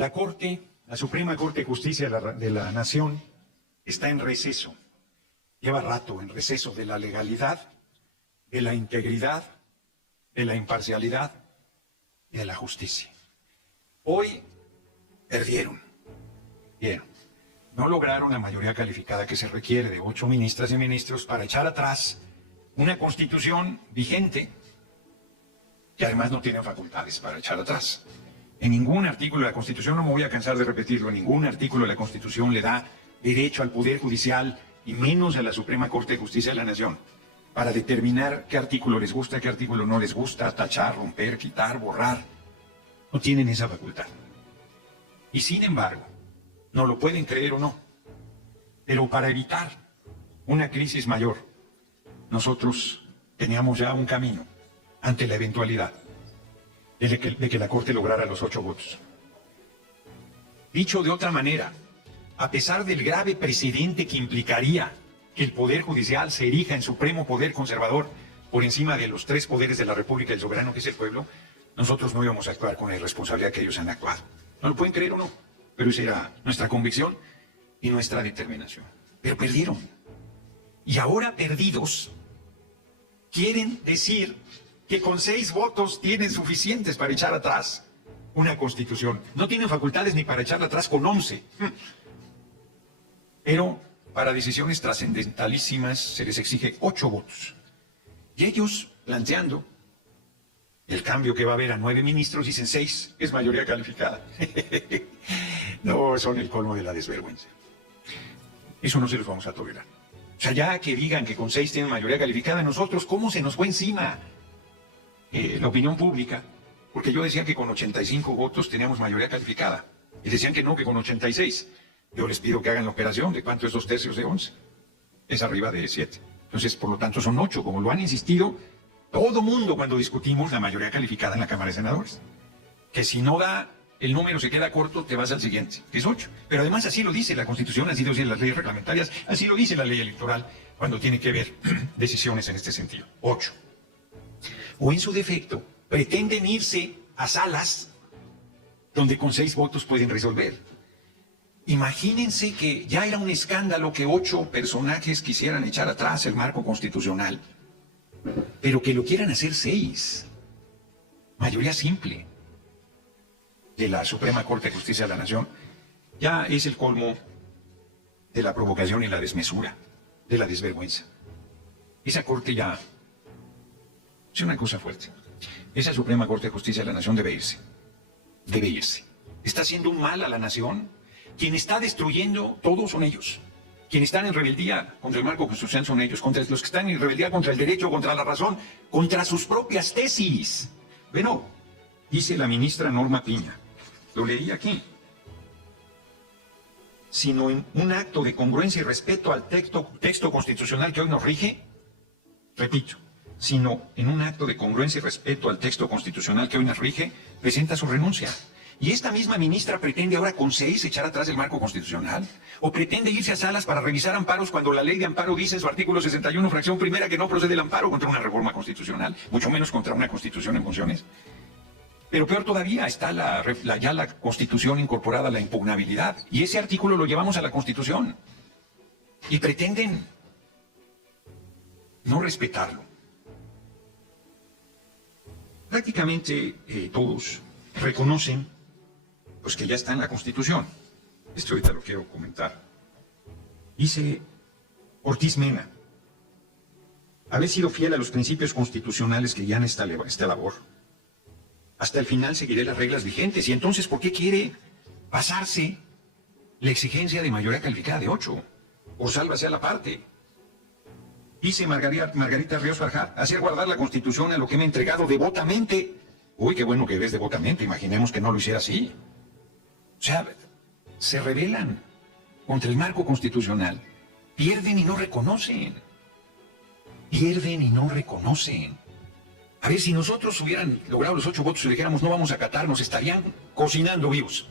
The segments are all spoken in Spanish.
La Suprema Corte de Justicia de la Nación está en receso. Lleva rato en receso de la legalidad, de la integridad, de la imparcialidad y de la justicia. Hoy perdieron. Bien, no lograron la mayoría calificada que se requiere de 8 ministras y ministros para echar atrás una constitución vigente que además no tiene facultades para echar atrás. En ningún artículo de la Constitución, no me voy a cansar de repetirlo, en ningún artículo de la Constitución le da derecho al Poder Judicial y menos a la Suprema Corte de Justicia de la Nación para determinar qué artículo les gusta, qué artículo no les gusta, tachar, romper, quitar, borrar. No tienen esa facultad. Y sin embargo, no lo pueden creer o no, pero para evitar una crisis mayor, nosotros teníamos ya un camino ante la eventualidad de que la Corte lograra los 8 votos. Dicho de otra manera, a pesar del grave precedente que implicaría que el Poder Judicial se erija en supremo poder conservador por encima de los 3 poderes de la República y el soberano que es el pueblo, nosotros no íbamos a actuar con la irresponsabilidad que ellos han actuado. No lo pueden creer o no, pero esa era nuestra convicción y nuestra determinación. Pero perdieron. Y ahora perdidos, quieren decir que con 6 votos tienen suficientes para echar atrás una Constitución. No tienen facultades ni para echarla atrás con 11. Pero para decisiones trascendentalísimas se les exige 8 votos. Y ellos, planteando el cambio que va a haber a 9 ministros, dicen 6, es mayoría calificada. No, son el colmo de la desvergüenza. Eso no se los vamos a tolerar. O sea, ya que digan que con 6 tienen mayoría calificada, nosotros, ¿cómo se nos fue encima la opinión pública? Porque yo decía que con 85 votos teníamos mayoría calificada. Y decían que no, que con 86. Yo les pido que hagan la operación de cuánto es 2/3 de 11. Es arriba de 7. Entonces, por lo tanto, son 8, como lo han insistido todo mundo cuando discutimos la mayoría calificada en la Cámara de Senadores. Que si no da, el número se queda corto, te vas al siguiente, que es 8. Pero además así lo dice la Constitución, así lo dicen las leyes reglamentarias, así lo dice la ley electoral cuando tiene que ver decisiones en este sentido. 8. O en su defecto, pretenden irse a salas donde con 6 votos pueden resolver. Imagínense que ya era un escándalo que 8 personajes quisieran echar atrás el marco constitucional, pero que lo quieran hacer 6. Mayoría simple de la Suprema Corte de Justicia de la Nación, ya es el colmo de la provocación y la desmesura, de la desvergüenza. Esa Corte ya es una cosa fuerte. Esa Suprema Corte de Justicia de la Nación debe irse. Debe irse. Está haciendo un mal a la nación. Quien está destruyendo todo son ellos. Quienes están en rebeldía contra el marco constitucional son ellos. Contra los que están en rebeldía contra el derecho, contra la razón, contra sus propias tesis. Bueno, dice la ministra Norma Piña, lo leí aquí, sino en un acto de congruencia y respeto al texto constitucional que hoy nos rige, repito, sino en un acto de congruencia y respeto al texto constitucional que hoy nos rige, presenta su renuncia. ¿Y esta misma ministra pretende ahora con 6 echar atrás el marco constitucional? ¿O pretende irse a salas para revisar amparos cuando la ley de amparo dice en su artículo 61, fracción primera, que no procede el amparo contra una reforma constitucional, mucho menos contra una constitución en funciones? Pero peor todavía, está ya la Constitución incorporada a la impugnabilidad. Y ese artículo lo llevamos a la Constitución. Y pretenden no respetarlo. Prácticamente todos reconocen pues que ya está en la Constitución. Esto ahorita lo quiero comentar. Dice Ortiz Mena, haber sido fiel a los principios constitucionales que guían esta labor. Hasta el final seguiré las reglas vigentes. Y entonces, ¿por qué quiere pasarse la exigencia de mayoría calificada de 8? Por sálvase a la parte. Dice Margarita Ríos Farjat, hacer guardar la Constitución a lo que me he entregado devotamente. Uy, qué bueno que ves devotamente, imaginemos que no lo hiciera así. O sea, se rebelan contra el marco constitucional, pierden y no reconocen. Pierden y no reconocen. A ver, si nosotros hubieran logrado los 8 votos y dijéramos no vamos a acatar, nos estarían cocinando vivos.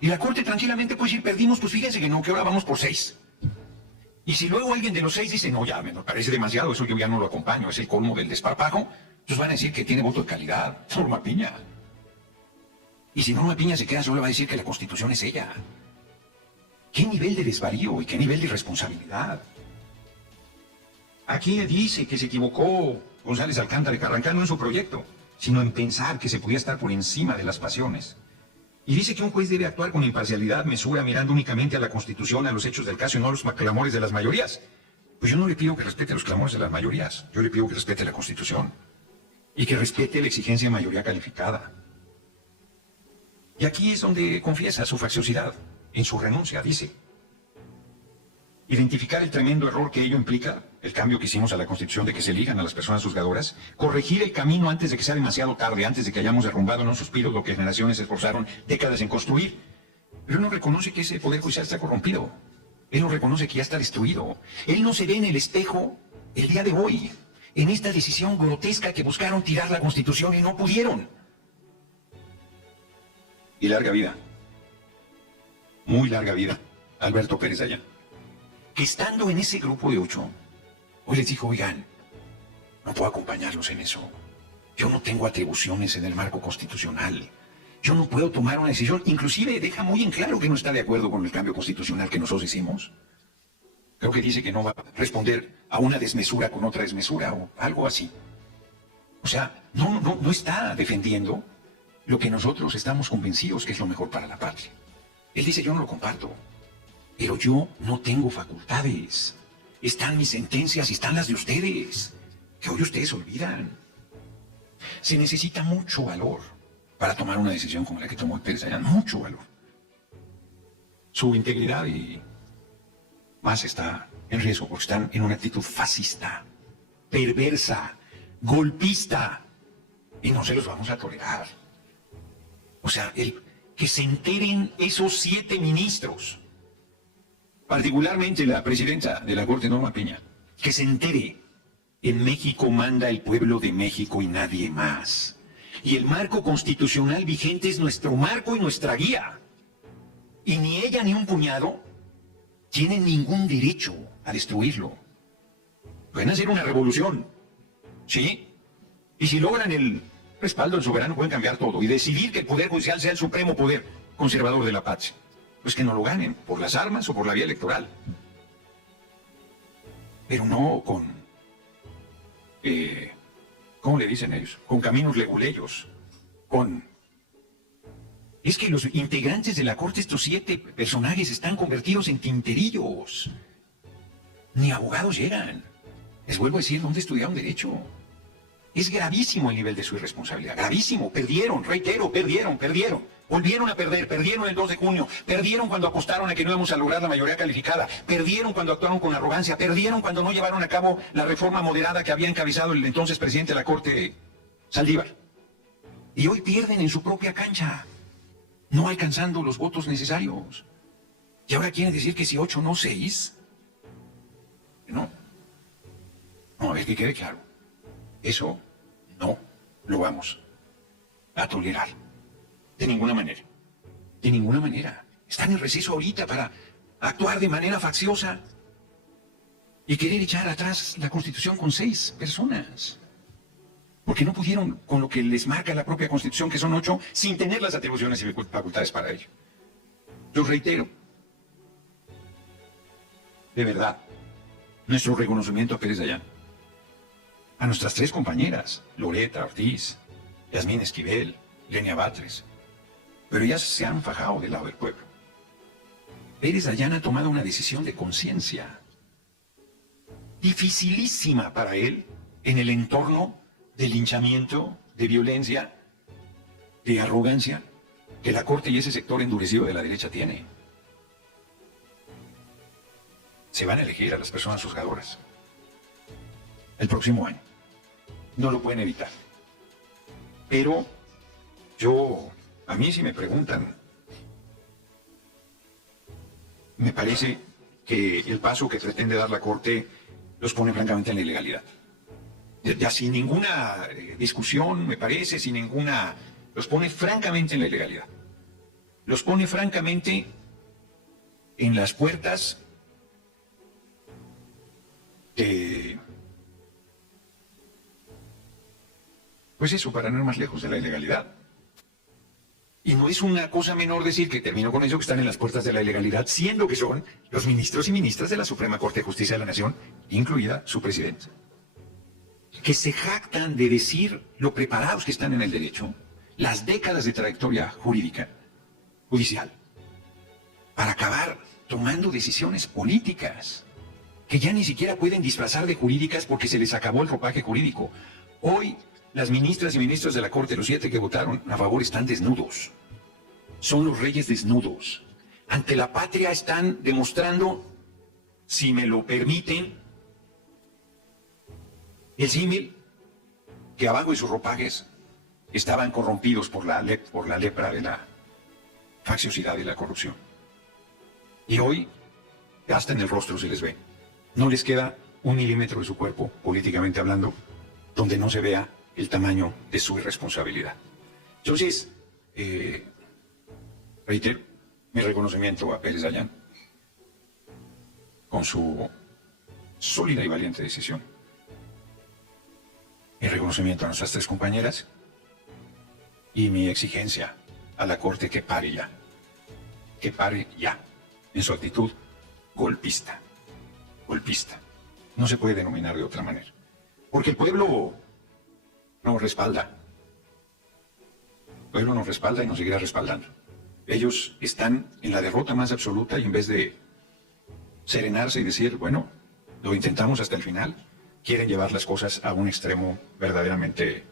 Y la Corte tranquilamente puede decir, perdimos, pues fíjense que no, que ahora vamos por 6. Y si luego alguien de los 6 dice, no, ya me parece demasiado, eso yo ya no lo acompaño, es el colmo del desparpajo, entonces van a decir que tiene voto de calidad, Norma Piña. Y si Norma Piña se queda sola, va a decir que la Constitución es ella. ¿Qué nivel de desvarío y qué nivel de irresponsabilidad? Aquí dice que se equivocó González Alcántara y Carrancá no en su proyecto, sino en pensar que se podía estar por encima de las pasiones. Y dice que un juez debe actuar con imparcialidad, mesura, mirando únicamente a la Constitución, a los hechos del caso y no a los clamores de las mayorías. Pues yo no le pido que respete los clamores de las mayorías, yo le pido que respete la Constitución y que respete la exigencia de mayoría calificada. Y aquí es donde confiesa su facciosidad, en su renuncia, dice. Identificar el tremendo error que ello implica, el cambio que hicimos a la Constitución de que se elijan a las personas juzgadoras, corregir el camino antes de que sea demasiado tarde, antes de que hayamos derrumbado en un suspiro lo que generaciones se esforzaron décadas en construir. Pero él no reconoce que ese Poder Judicial está corrompido. Él no reconoce que ya está destruido. Él no se ve en el espejo el día de hoy, en esta decisión grotesca que buscaron tirar la Constitución y no pudieron. Y larga vida, muy larga vida, Alberto Pérez Dayán, que estando en ese grupo de 8, hoy les dijo, oigan, no puedo acompañarlos en eso. Yo no tengo atribuciones en el marco constitucional. Yo no puedo tomar una decisión. Inclusive deja muy en claro que no está de acuerdo con el cambio constitucional que nosotros hicimos. Creo que dice que no va a responder a una desmesura con otra desmesura o algo así. O sea, no está defendiendo lo que nosotros estamos convencidos que es lo mejor para la patria. Él dice, yo no lo comparto, pero yo no tengo facultades. Están mis sentencias y están las de ustedes, que hoy ustedes olvidan. Se necesita mucho valor para tomar una decisión como la que tomó Pérez Dayán, mucho valor. Su integridad y más está en riesgo porque están en una actitud fascista, perversa, golpista, y no se los vamos a tolerar. O sea, que se enteren esos 7 ministros, particularmente la presidenta de la Corte, Norma Piña, que se entere, en México manda el pueblo de México y nadie más. Y el marco constitucional vigente es nuestro marco y nuestra guía. Y ni ella ni un puñado tienen ningún derecho a destruirlo. Pueden hacer una revolución, ¿sí? Y si logran el respaldo del soberano, pueden cambiar todo y decidir que el Poder Judicial sea el supremo poder conservador de la patria. Pues que no lo ganen, por las armas o por la vía electoral. Pero no con, ¿cómo le dicen ellos? Con caminos leguleyos, con... Es que los integrantes de la Corte, estos 7 personajes, están convertidos en tinterillos. Ni abogados llegan. Les vuelvo a decir, ¿dónde estudiaron Derecho? Es gravísimo el nivel de su irresponsabilidad, gravísimo. Perdieron, reitero, perdieron. Volvieron a perder, perdieron el 2 de junio, perdieron cuando apostaron a que no íbamos a lograr la mayoría calificada, perdieron cuando actuaron con arrogancia, perdieron cuando no llevaron a cabo la reforma moderada que había encabezado el entonces presidente de la Corte, Saldívar. Y hoy pierden en su propia cancha, no alcanzando los votos necesarios. Y ahora quieren decir que si 8, no 6. No, a ver que quede claro. Eso no lo vamos a tolerar. De ninguna manera. De ninguna manera. Están en receso ahorita para actuar de manera facciosa y querer echar atrás la Constitución con 6 personas. Porque no pudieron con lo que les marca la propia Constitución, que son 8, sin tener las atribuciones y facultades para ello. Yo reitero, de verdad, nuestro reconocimiento a Pérez Dayán, a nuestras 3 compañeras, Loreta Ortiz, Yasmín Esquivel, Lenia Batres, pero ya se han fajado del lado del pueblo. Pérez Dayán ha tomado una decisión de conciencia, dificilísima para él, en el entorno de linchamiento, de violencia, de arrogancia, que la Corte y ese sector endurecido de la derecha tiene. Se van a elegir a las personas juzgadoras el próximo año. No lo pueden evitar. Pero a mí si me preguntan, me parece que el paso que pretende dar la Corte los pone francamente en la ilegalidad. Ya sin ninguna discusión, me parece, los pone francamente en la ilegalidad. Los pone francamente en las puertas de... Pues eso, para no ir más lejos de la ilegalidad. Y no es una cosa menor decir que, termino con eso, que están en las puertas de la ilegalidad, siendo que son los ministros y ministras de la Suprema Corte de Justicia de la Nación, incluida su presidenta, que se jactan de decir lo preparados que están en el derecho, las décadas de trayectoria jurídica, judicial, para acabar tomando decisiones políticas, que ya ni siquiera pueden disfrazar de jurídicas porque se les acabó el ropaje jurídico. Hoy, las ministras y ministros de la Corte, los 7 que votaron a favor, están desnudos. Son los reyes desnudos. Ante la patria están demostrando, si me lo permiten, el símil, que abajo de sus ropajes estaban corrompidos por la lepra de la facciosidad y la corrupción. Y hoy, hasta en el rostro se les ve. No les queda 1 milímetro de su cuerpo, políticamente hablando, donde no se vea el tamaño de su irresponsabilidad. Entonces, reitero mi reconocimiento a Pérez Dayán con su sólida y valiente decisión. Mi reconocimiento a nuestras 3 compañeras y mi exigencia a la Corte que pare ya, en su actitud golpista. No se puede denominar de otra manera. Porque el pueblo nos respalda. El pueblo nos respalda y nos seguirá respaldando. Ellos están en la derrota más absoluta y en vez de serenarse y decir, bueno, lo intentamos hasta el final, quieren llevar las cosas a un extremo verdaderamente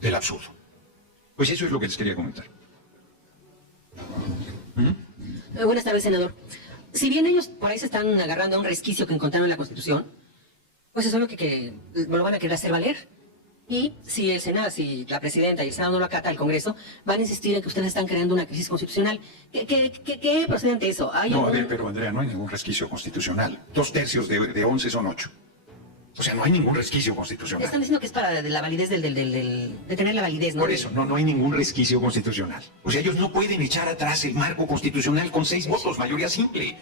del absurdo. Pues eso es lo que les quería comentar. Buenas tardes, senador. Si bien ellos por ahí se están agarrando a un resquicio que encontraron en la Constitución, pues es obvio que lo van a querer hacer valer. Y si el Senado, si la presidenta y el Senado no lo acata, el Congreso, van a insistir en que ustedes están creando una crisis constitucional. ¿Qué procede ante eso? No, a ver, pero Andrea, no hay ningún resquicio constitucional. 2/3 de 11 son 8. O sea, no hay ningún resquicio constitucional. Están diciendo que es para la validez de tener la validez, ¿no? Por eso, no hay ningún resquicio constitucional. O sea, ellos no pueden echar atrás el marco constitucional con 6 votos, mayoría simple.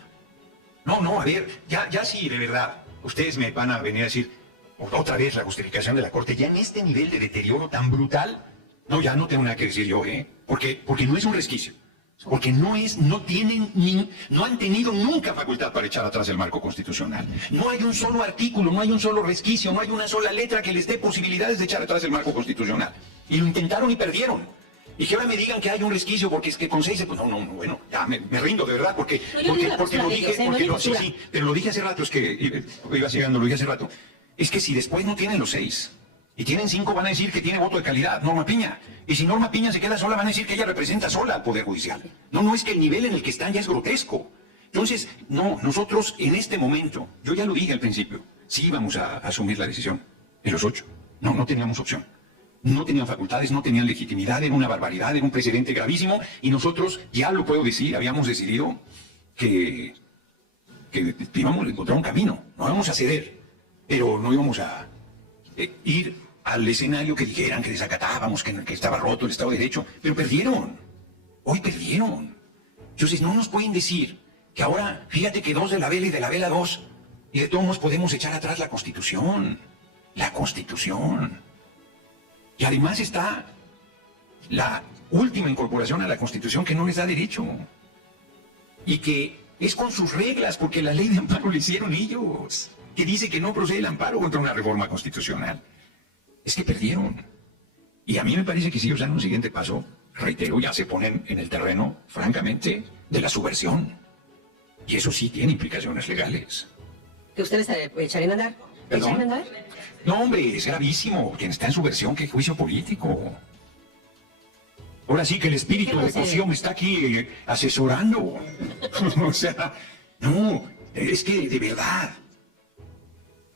No, a ver, ya sí, de verdad, ustedes me van a venir a decir otra vez la justificación de la Corte, ya en este nivel de deterioro tan brutal, no, ya no tengo nada que decir yo, porque no es un resquicio. Porque no han tenido nunca facultad para echar atrás el marco constitucional. No hay un solo artículo, no hay un solo resquicio, no hay una sola letra que les dé posibilidades de echar atrás el marco constitucional. Y lo intentaron y perdieron. Y que ahora me digan que hay un resquicio porque es que con 6, pues no, bueno, ya me rindo de verdad, porque lo dije, sí, pero lo dije hace rato, es que iba llegando, lo dije hace rato. Es que si después no tienen los 6, y tienen 5, van a decir que tiene voto de calidad, Norma Piña. Y si Norma Piña se queda sola, van a decir que ella representa sola al Poder Judicial. No, es que el nivel en el que están ya es grotesco. Entonces, no, nosotros en este momento, yo ya lo dije al principio, sí íbamos a asumir la decisión de los 8. No teníamos opción. No tenían facultades, no tenían legitimidad, era una barbaridad, era un precedente gravísimo, y nosotros, ya lo puedo decir, habíamos decidido que íbamos a encontrar un camino, no íbamos a ceder, pero no íbamos a ir al escenario que dijeran que desacatábamos, que estaba roto el Estado de Derecho, pero perdieron. Hoy perdieron. Entonces no nos pueden decir que ahora, fíjate que 2 de la vela y de la vela 2, y de todos modos podemos echar atrás la Constitución. La Constitución. Y además está la última incorporación a la Constitución que no les da derecho. Y que es con sus reglas, porque la ley de amparo la hicieron ellos, que dice que no procede el amparo contra una reforma constitucional. Es que perdieron. Y a mí me parece que si ellos dan un siguiente paso, reitero, ya se ponen en el terreno, francamente, de la subversión. Y eso sí tiene implicaciones legales. ¿Que ustedes echarían a andar? ¿Perdón? ¿Echarían a andar? No, hombre, es gravísimo. Quien está en subversión, qué juicio político. Ahora sí que el espíritu de devoción me está aquí asesorando. O sea, no, es que de verdad.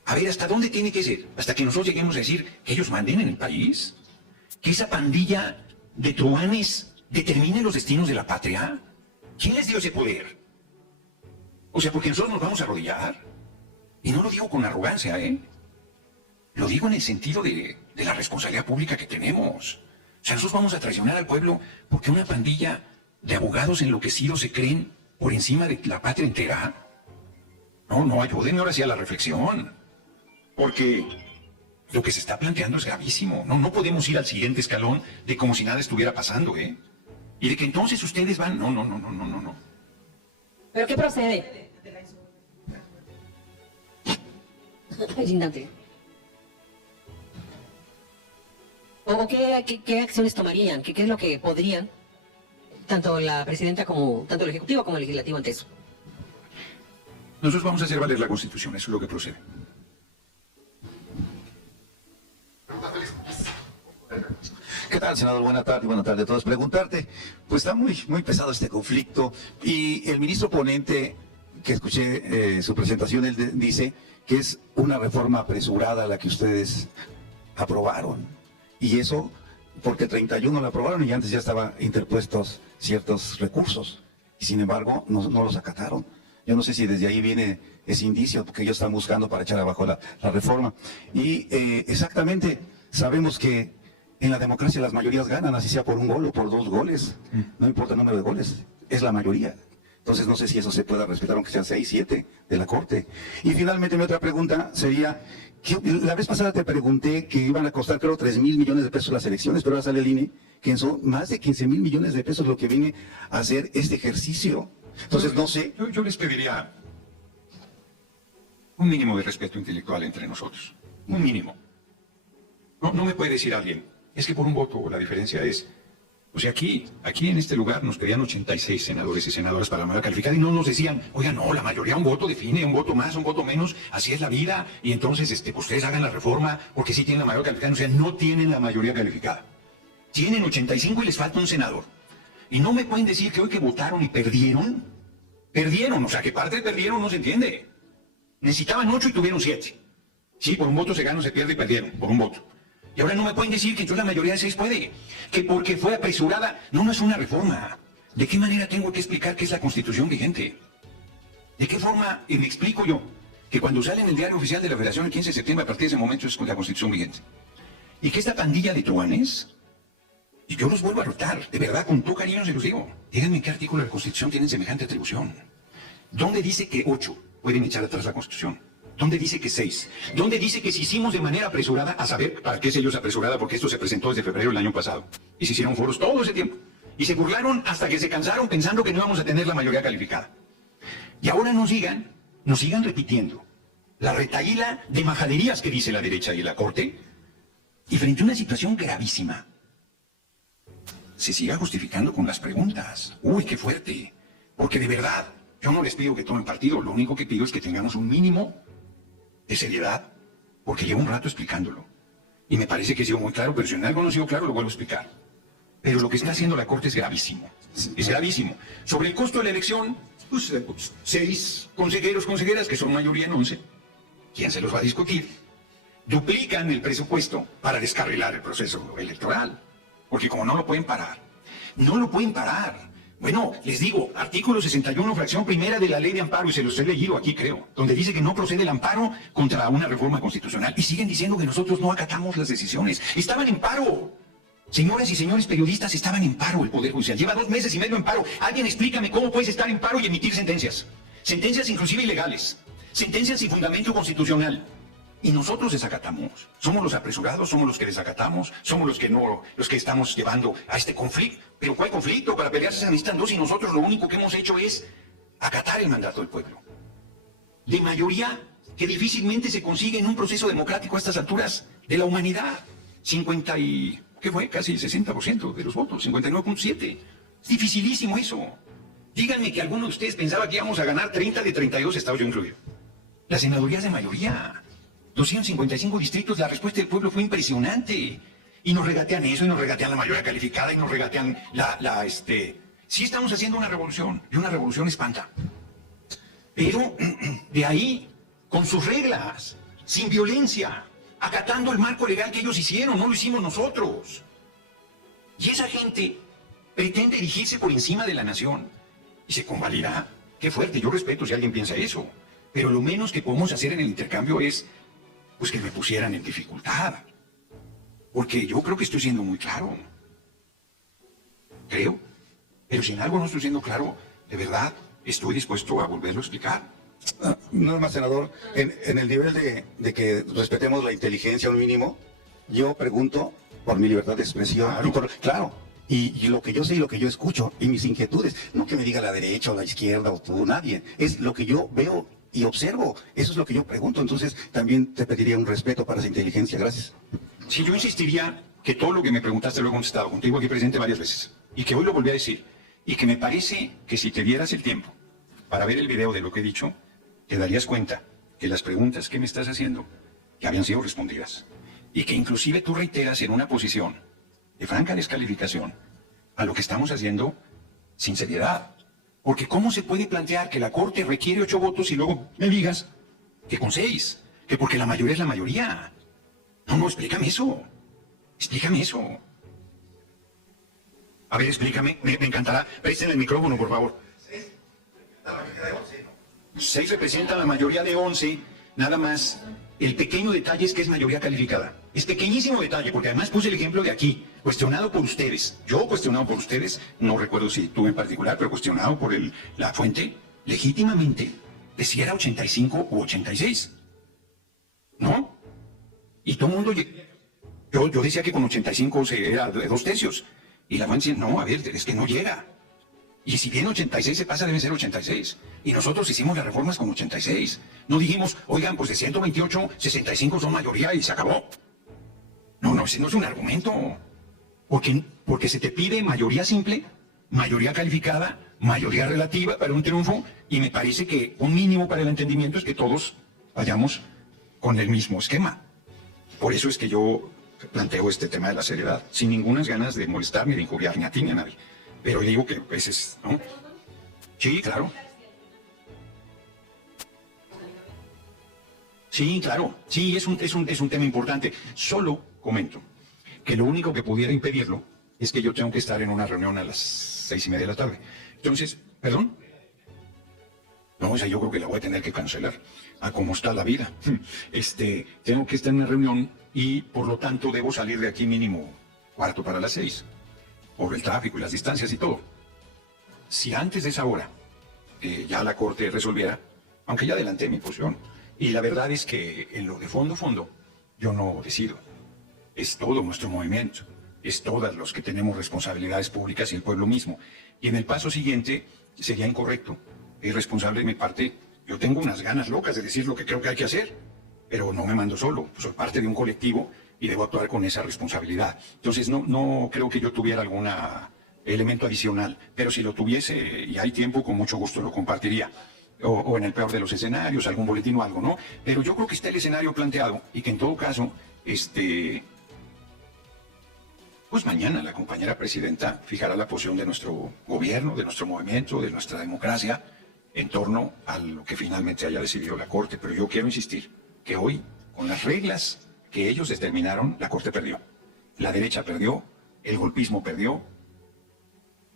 A ver, ¿hasta dónde tiene que ser? ¿Hasta que nosotros lleguemos a decir que ellos manden en el país? ¿Que esa pandilla de truanes determine los destinos de la patria? ¿Quién les dio ese poder? O sea, porque nosotros nos vamos a arrodillar. Y no lo digo con arrogancia, Lo digo en el sentido de la responsabilidad pública que tenemos. O sea, nosotros vamos a traicionar al pueblo porque una pandilla de abogados enloquecidos se creen por encima de la patria entera. No, ayúdenme ahora sí a la reflexión. Porque Lo que se está planteando es gravísimo. No podemos ir al siguiente escalón de como si nada estuviera pasando, ¿eh? Y de que entonces ustedes van... No. ¿Pero qué procede? Es indignante. ¿O qué acciones tomarían? ¿Qué es lo que podrían, tanto la presidenta como, tanto el Ejecutivo como el Legislativo ante eso? Nosotros vamos a hacer valer la Constitución, eso es lo que procede. ¿Qué tal, senador? Buenas tardes a todos. Preguntarte, pues está muy pesado este conflicto y el ministro ponente, que escuché su presentación, él dice que es una reforma apresurada la que ustedes aprobaron. Y eso porque 31 la aprobaron y antes ya estaban interpuestos ciertos recursos. Y sin embargo, no los acataron. Yo no sé si desde ahí viene ese indicio que ellos están buscando para echar abajo la reforma. Y exactamente, sabemos que en la democracia las mayorías ganan, así sea por un gol o por 2 goles. No importa el número de goles, es la mayoría. Entonces no sé si eso se pueda respetar, aunque sean 6, 7 de la Corte. Y finalmente mi otra pregunta sería, que la vez pasada te pregunté que iban a costar creo 3,000 millones de pesos las elecciones, pero ahora sale el INE que son más de 15,000 millones de pesos lo que viene a hacer este ejercicio. Entonces no sé... Yo les pediría un mínimo de respeto intelectual entre nosotros. Un mínimo. No me puede decir alguien, es que por un voto la diferencia es... O sea, aquí en este lugar nos pedían 86 senadores y senadoras para la mayoría calificada y no nos decían, oiga, no, la mayoría un voto define, un voto más, un voto menos, así es la vida, y entonces pues ustedes hagan la reforma porque sí tienen la mayoría calificada. O sea, no tienen la mayoría calificada. Tienen 85 y les falta un senador. Y no me pueden decir que hoy que votaron y perdieron, o sea, que parte perdieron no se entiende. Necesitaban 8 y tuvieron 7. Sí, por un voto se gana o se pierde y perdieron, por un voto. Y ahora no me pueden decir que entonces la mayoría de 6 puede, que porque fue apresurada. No es una reforma. ¿De qué manera tengo que explicar qué es la Constitución vigente? ¿De qué forma me explico yo que cuando sale en el diario oficial de la Federación el 15 de septiembre, a partir de ese momento es la Constitución vigente? Y que esta pandilla de truanes, y yo los vuelvo a rotar, de verdad, con todo cariño se los digo, díganme qué artículo de la Constitución tienen semejante atribución. ¿Dónde dice que 8 pueden echar atrás la Constitución? ¿Dónde dice que 6? ¿Dónde dice que si hicimos de manera apresurada, a saber para qué es ellos apresurada? Porque esto se presentó desde febrero del año pasado. Y se hicieron foros todo ese tiempo. Y se burlaron hasta que se cansaron pensando que no íbamos a tener la mayoría calificada. Y ahora nos sigan repitiendo la retaíla de majaderías que dice la derecha y la Corte. Y frente a una situación gravísima, se siga justificando con las preguntas. Uy, qué fuerte. Porque de verdad, yo no les pido que tomen partido. Lo único que pido es que tengamos un mínimo de seriedad, porque llevo un rato explicándolo. Y me parece que he sido muy claro, pero si en algo no he sido claro, lo vuelvo a explicar. Pero lo que está haciendo la Corte es gravísimo. Es gravísimo. Sobre el costo de la elección, pues 6 consejeros, consejeras, que son mayoría en 11. ¿Quién se los va a discutir? Duplican el presupuesto para descarrilar el proceso electoral. Porque como no lo pueden parar. Bueno, les digo, artículo 61, fracción primera de la ley de amparo, y se los he leído aquí, creo, donde dice que no procede el amparo contra una reforma constitucional. Y siguen diciendo que nosotros no acatamos las decisiones. Estaban en paro. Señoras y señores periodistas, estaban en paro el Poder Judicial. Lleva 2 meses y medio en paro. Alguien explícame cómo puedes estar en paro y emitir sentencias. Sentencias inclusive ilegales. Sentencias sin fundamento constitucional. Y nosotros desacatamos. Somos los apresurados, somos los que desacatamos, somos los que estamos llevando a este conflicto. ¿Pero cuál conflicto? Para pelearse se necesitan 2 y nosotros lo único que hemos hecho es acatar el mandato del pueblo. De mayoría que difícilmente se consigue en un proceso democrático a estas alturas de la humanidad. 50 y... ¿qué fue? Casi el 60% de los votos, 59.7. Es dificilísimo eso. Díganme que alguno de ustedes pensaba que íbamos a ganar 30 de 32 estados, yo incluido. Las senadurías de mayoría. 255 distritos, la respuesta del pueblo fue impresionante. Y nos regatean eso, y nos regatean la mayoría calificada, y nos regatean Sí estamos haciendo una revolución, y una revolución espanta. Pero de ahí, con sus reglas, sin violencia, acatando el marco legal que ellos hicieron, no lo hicimos nosotros. Y esa gente pretende erigirse por encima de la nación, y se convalidará. Qué fuerte, yo respeto si alguien piensa eso. Pero lo menos que podemos hacer en el intercambio es pues que me pusieran en dificultad. Porque yo creo que estoy siendo muy claro. Creo. Pero si en algo no estoy siendo claro, de verdad, estoy dispuesto a volverlo a explicar. No más, senador, en el nivel de que respetemos la inteligencia un mínimo, yo pregunto por mi libertad de expresión. Claro. Claro, y lo que yo sé y lo que yo escucho y mis inquietudes, no que me diga la derecha o la izquierda o tú, nadie, es lo que yo veo y observo, eso es lo que yo pregunto, entonces también te pediría un respeto para esa inteligencia, gracias. Si yo insistiría que todo lo que me preguntaste lo he contestado contigo aquí presente varias veces, y que hoy lo volví a decir, y que me parece que si te dieras el tiempo para ver el video de lo que he dicho, te darías cuenta que las preguntas que me estás haciendo ya habían sido respondidas, y que inclusive tú reiteras en una posición de franca descalificación a lo que estamos haciendo sin seriedad. Porque ¿cómo se puede plantear que la Corte requiere 8 votos y luego me digas que con 6? Que porque la mayoría es la mayoría. No, explícame eso. Explícame eso. A ver, explícame. Me encantará. Presten el micrófono, por favor. 6 representa la mayoría de 11, nada más. El pequeño detalle es que es mayoría calificada. Es pequeñísimo detalle, porque además puse el ejemplo de aquí, cuestionado por ustedes. Yo cuestionado por ustedes, no recuerdo si tú en particular, pero cuestionado por la fuente, legítimamente, de si era 85 u 86. ¿No? Y todo el mundo... Yo decía que con 85 era de 2/3. Y la fuente decía, no, a ver, es que no llega. Y si bien 86 se pasa, deben ser 86. Y nosotros hicimos las reformas con 86. No dijimos, oigan, pues de 128, 65 son mayoría y se acabó. No, ese no es un argumento. Porque se te pide mayoría simple, mayoría calificada, mayoría relativa para un triunfo, y me parece que un mínimo para el entendimiento es que todos vayamos con el mismo esquema. Por eso es que yo planteo este tema de la seriedad, sin ninguna ganas de molestar ni de injuriar ni a ti ni a nadie. Pero digo que a veces, ¿no? Sí, claro. Sí, claro. Sí, es un tema importante. Solo comento que lo único que pudiera impedirlo es que yo tengo que estar en una reunión a las 6:30 de la tarde. Entonces, ¿perdón? No, o sea, yo creo que la voy a tener que cancelar. A cómo está la vida. Tengo que estar en una reunión y por lo tanto debo salir de aquí mínimo 6:15. Por el tráfico y las distancias y todo. Si antes de esa hora ya la Corte resolviera, aunque ya adelanté mi posición, y la verdad es que en lo de fondo, yo no decido. Es todo nuestro movimiento, es todos los que tenemos responsabilidades públicas y el pueblo mismo. Y en el paso siguiente sería incorrecto, irresponsable de mi parte. Yo tengo unas ganas locas de decir lo que creo que hay que hacer, pero no me mando solo, soy parte de un colectivo y debo actuar con esa responsabilidad. Entonces no creo que yo tuviera algún elemento adicional, pero si lo tuviese y hay tiempo, con mucho gusto lo compartiría. O en el peor de los escenarios, algún boletín o algo, ¿no? Pero yo creo que está el escenario planteado y que en todo caso, pues mañana la compañera presidenta fijará la posición de nuestro gobierno, de nuestro movimiento, de nuestra democracia, en torno a lo que finalmente haya decidido la Corte. Pero yo quiero insistir que hoy, con las reglas que ellos determinaron, la Corte perdió. La derecha perdió, el golpismo perdió,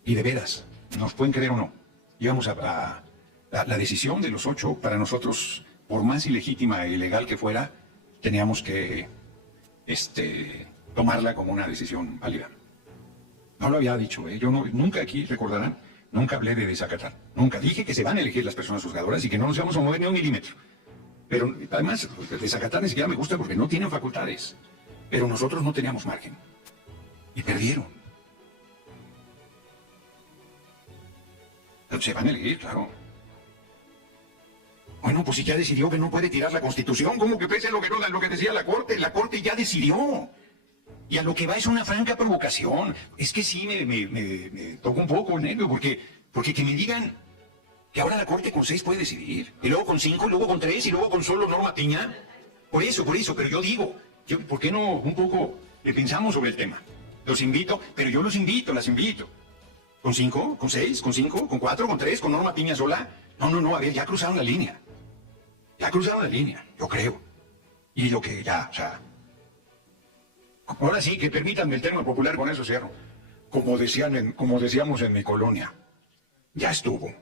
y de veras, nos pueden creer o no, íbamos la decisión de los 8, para nosotros, por más ilegítima e ilegal que fuera, teníamos que tomarla como una decisión válida. No lo había dicho, yo nunca aquí, recordarán, nunca hablé de desacatar. Nunca dije que se van a elegir las personas juzgadoras y que no nos íbamos a mover ni un milímetro. Pero además, desacatar ni siquiera me gusta porque no tienen facultades. Pero nosotros no teníamos margen. Y perdieron. Se van a elegir, claro. Bueno, pues si ya decidió que no puede tirar la Constitución, ¿cómo que pese a lo que decía la Corte ya decidió. Y a lo que va es una franca provocación. Es que sí me toca un poco el nervio, porque que me digan que ahora la Corte con 6 puede decidir, y luego con 5, y luego con 3, y luego con solo Norma Piña. Por eso, pero yo digo, ¿por qué no un poco le pensamos sobre el tema? Los invito, pero yo los invito, las invito. ¿Con 5? ¿Con 6? ¿Con 5? ¿Con 4? ¿Con 3? ¿Con Norma Piña sola? No, a ver, ya cruzaron la línea. Ya cruzaron la línea, yo creo. Y lo que ya, o sea... Ahora sí, que permítanme el término popular, con eso cierro. Como decíamos en mi colonia, ya estuvo.